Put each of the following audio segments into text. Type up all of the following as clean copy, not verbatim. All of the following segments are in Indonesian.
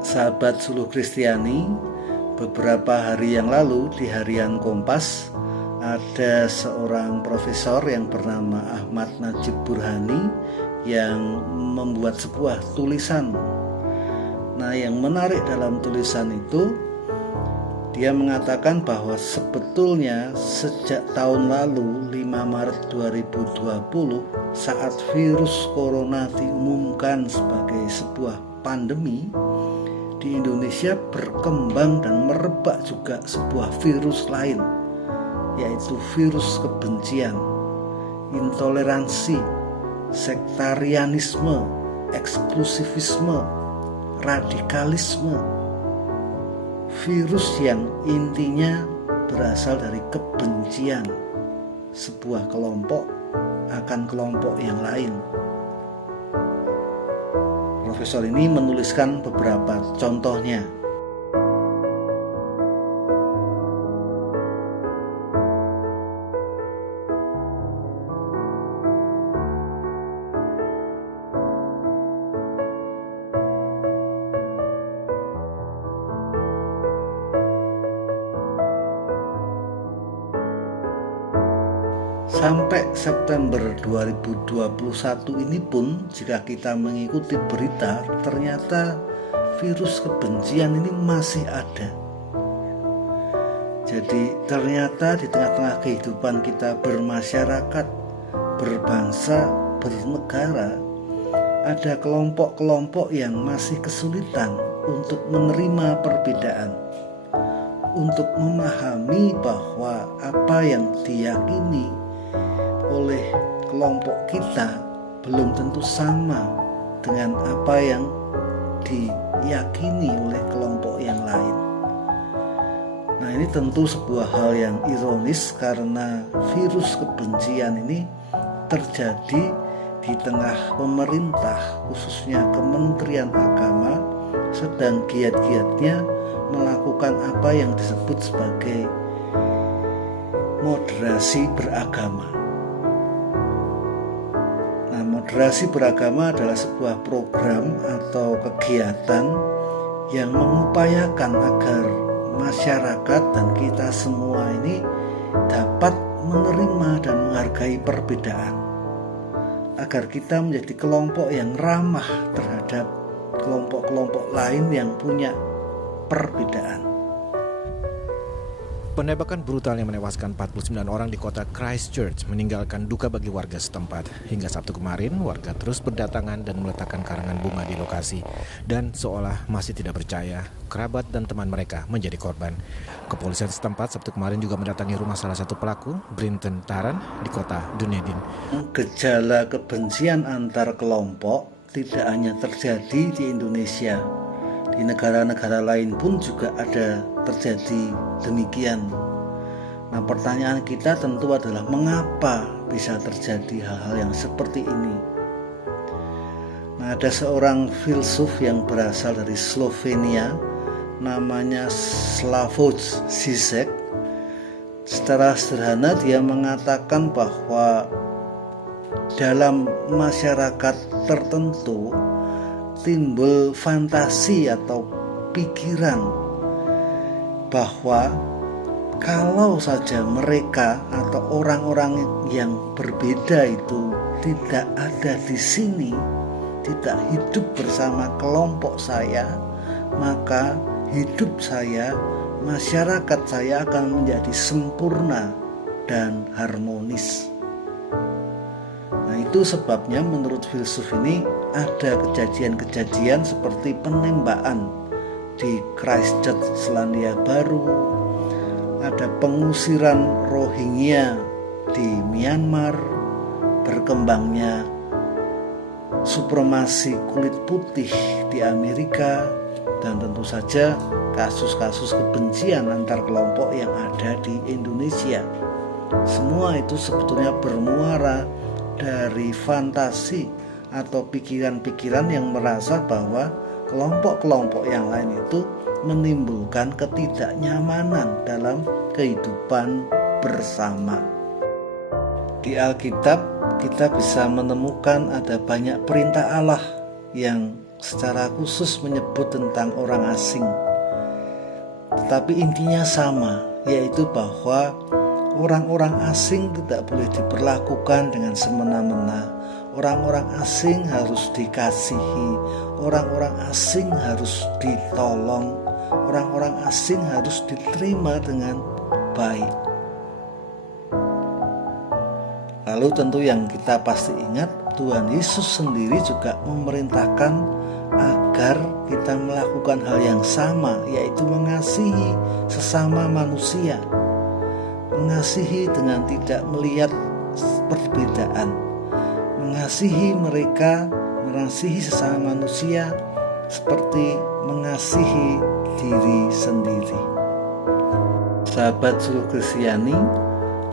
sahabat Suluh Kristiani, beberapa hari yang lalu di harian Kompas ada seorang profesor yang bernama Ahmad Najib Burhani yang membuat sebuah tulisan. Nah, yang menarik dalam tulisan itu, dia mengatakan bahwa sebetulnya sejak tahun lalu 5 Maret 2020 saat virus corona diumumkan sebagai sebuah pandemi, di Indonesia berkembang dan merebak juga sebuah virus lain, yaitu virus kebencian, intoleransi, sektarianisme, eksklusivisme, radikalisme. Virus yang intinya berasal dari kebencian sebuah kelompok akan kelompok yang lain. Profesor ini menuliskan beberapa contohnya. Sampai September 2021 ini pun, jika kita mengikuti berita, ternyata virus kebencian ini masih ada. Jadi ternyata di tengah-tengah kehidupan kita bermasyarakat, berbangsa, bernegara, ada kelompok-kelompok yang masih kesulitan untuk menerima perbedaan, untuk memahami bahwa apa yang diyakini oleh kelompok kita belum tentu sama dengan apa yang diyakini oleh kelompok yang lain. Nah, ini tentu sebuah hal yang ironis karena virus kebencian ini terjadi di tengah pemerintah, khususnya Kementerian Agama, sedang giat-giatnya melakukan apa yang disebut sebagai moderasi beragama. Moderasi beragama adalah sebuah program atau kegiatan yang mengupayakan agar masyarakat dan kita semua ini dapat menerima dan menghargai perbedaan, agar kita menjadi kelompok yang ramah terhadap kelompok-kelompok lain yang punya perbedaan. Penembakan brutal yang menewaskan 49 orang di kota Christchurch meninggalkan duka bagi warga setempat. Hingga Sabtu kemarin, warga terus berdatangan dan meletakkan karangan bunga di lokasi. Dan seolah masih tidak percaya, kerabat dan teman mereka menjadi korban. Kepolisian setempat Sabtu kemarin juga mendatangi rumah salah satu pelaku, Brinton Taran, di kota Dunedin. Gejala kebencian antar kelompok tidak hanya terjadi di Indonesia. Di negara-negara lain pun juga ada terjadi demikian. Nah, pertanyaan kita tentu adalah mengapa bisa terjadi hal-hal yang seperti ini. Nah, ada seorang filsuf yang berasal dari Slovenia, namanya Slavoj Žižek. Secara sederhana dia mengatakan bahwa dalam masyarakat tertentu timbul fantasi atau pikiran bahwa kalau saja mereka atau orang-orang yang berbeda itu tidak ada di sini, tidak hidup bersama kelompok saya, maka hidup saya, masyarakat saya akan menjadi sempurna dan harmonis. Nah, itu sebabnya menurut filsuf ini ada kejadian-kejadian seperti penembakan di Christchurch, Selandia Baru, ada pengusiran Rohingya di Myanmar, berkembangnya supremasi kulit putih di Amerika, dan tentu saja kasus-kasus kebencian antar kelompok yang ada di Indonesia. Semua itu sebetulnya bermuara dari fantasi atau pikiran-pikiran yang merasa bahwa kelompok-kelompok yang lain itu menimbulkan ketidaknyamanan dalam kehidupan bersama. Di Alkitab kita bisa menemukan ada banyak perintah Allah yang secara khusus menyebut tentang orang asing. Tetapi intinya sama, yaitu bahwa orang-orang asing tidak boleh diperlakukan dengan semena-mena. Orang-orang asing harus dikasihi, orang-orang asing harus ditolong, orang-orang asing harus diterima dengan baik. Lalu tentu yang kita pasti ingat, Tuhan Yesus sendiri juga memerintahkan agar kita melakukan hal yang sama, yaitu mengasihi sesama manusia. Mengasihi dengan tidak melihat perbedaan. Mengasihi mereka, mengasihi sesama manusia seperti mengasihi diri sendiri. Sahabat Suruh Kristiani,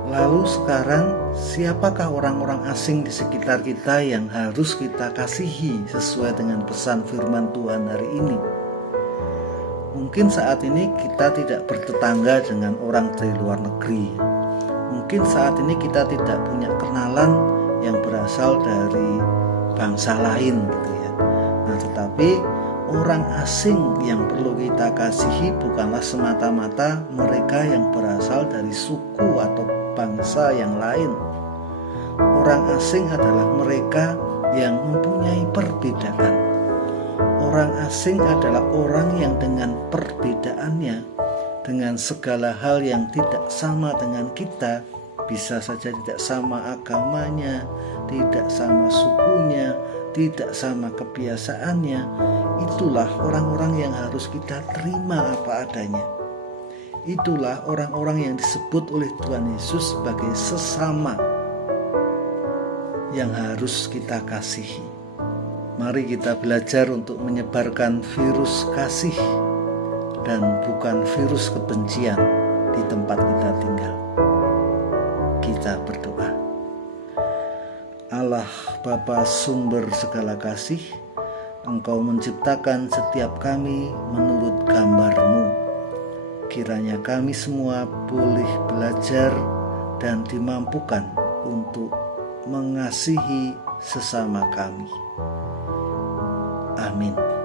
lalu sekarang siapakah orang-orang asing di sekitar kita yang harus kita kasihi sesuai dengan pesan firman Tuhan hari ini? Mungkin saat ini kita tidak bertetangga dengan orang dari luar negeri. Mungkin saat ini kita tidak punya kenalan yang berasal dari bangsa lain gitu ya. Nah, tetapi orang asing yang perlu kita kasihi bukanlah semata-mata mereka yang berasal dari suku atau bangsa yang lain. Orang asing adalah mereka yang mempunyai perbedaan. Orang asing adalah orang yang dengan perbedaannya, dengan segala hal yang tidak sama dengan kita, bisa saja tidak sama agamanya, tidak sama sukunya, tidak sama kebiasaannya. Itulah orang-orang yang harus kita terima apa adanya. Itulah orang-orang yang disebut oleh Tuhan Yesus sebagai sesama yang harus kita kasihi. Mari kita belajar untuk menyebarkan virus kasih dan bukan virus kebencian di tempat kita tinggal. Kita berdoa. Allah Bapa sumber segala kasih, Engkau menciptakan setiap kami menurut gambar-Mu. Kiranya kami semua boleh belajar dan dimampukan untuk mengasihi sesama kami. Amin.